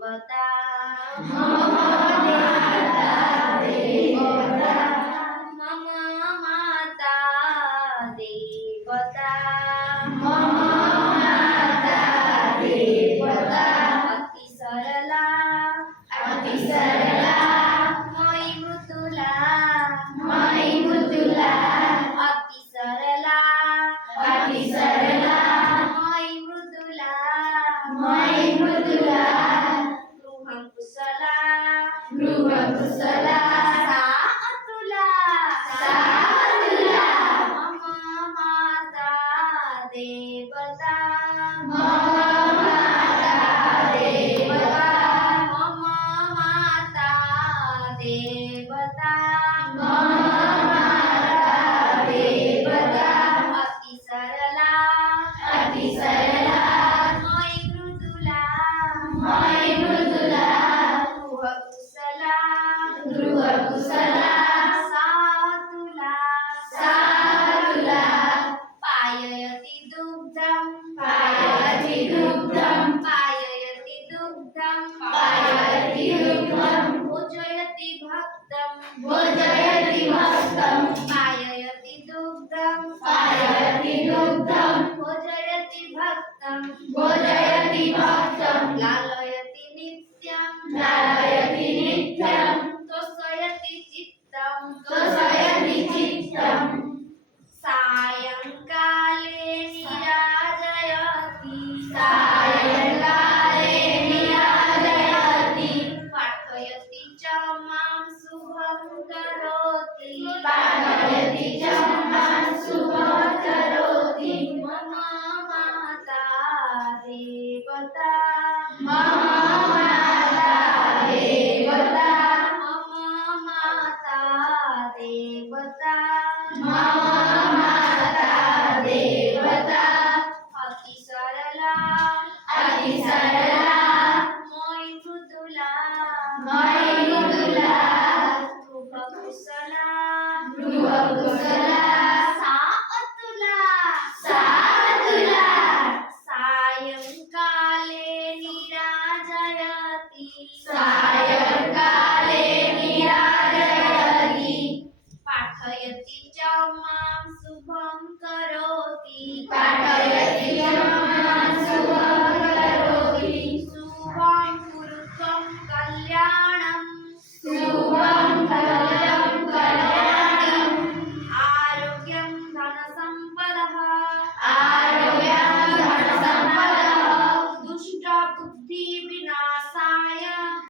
देवता मम माता देवता मम माता देवता मम माता देवता अति सरला अति सरला मयि मृदुला मयि मृदुला अति सरला अति सरला मयि मृदुला मयि मृदुला गृहं कुशला गृहकुशला सा अतुला सा अतुला मम माता देवता मम माता देवता मम माता देवता मम माता देवता अति सरला अति सरला मयि मृदुला मयि मृदुला गृहकुशला गृहकुशला सा अतुला सा अतुला पाययति दुग्धं पाययति दुग्धं पाययति दुग्धं पाययति दुग्धं भोजयति भक्तं भोजयति भक्तं पाययति दुग्धं पाययति दुग्धं भोजयति भक्तं भोजयति भक्तं लालयति नित्यं लालयति नित्यं तोषयति चित्तं तोषयति चित्तं सायंकाले निराजयति सायंकाले निराजयति पाठयति च मां शुभं करोति पाठयति च मां शुभं करोति मम माता देवता मम माता देवता मम माता देवता मम माता देवता अति सरला अति सरला मयि मृदुला मयि मृदुला गृहकुशला गृहकुशला सा अतुला सा अतुला सायंकाले निराजयति सायंकाले निराजयति पाठयति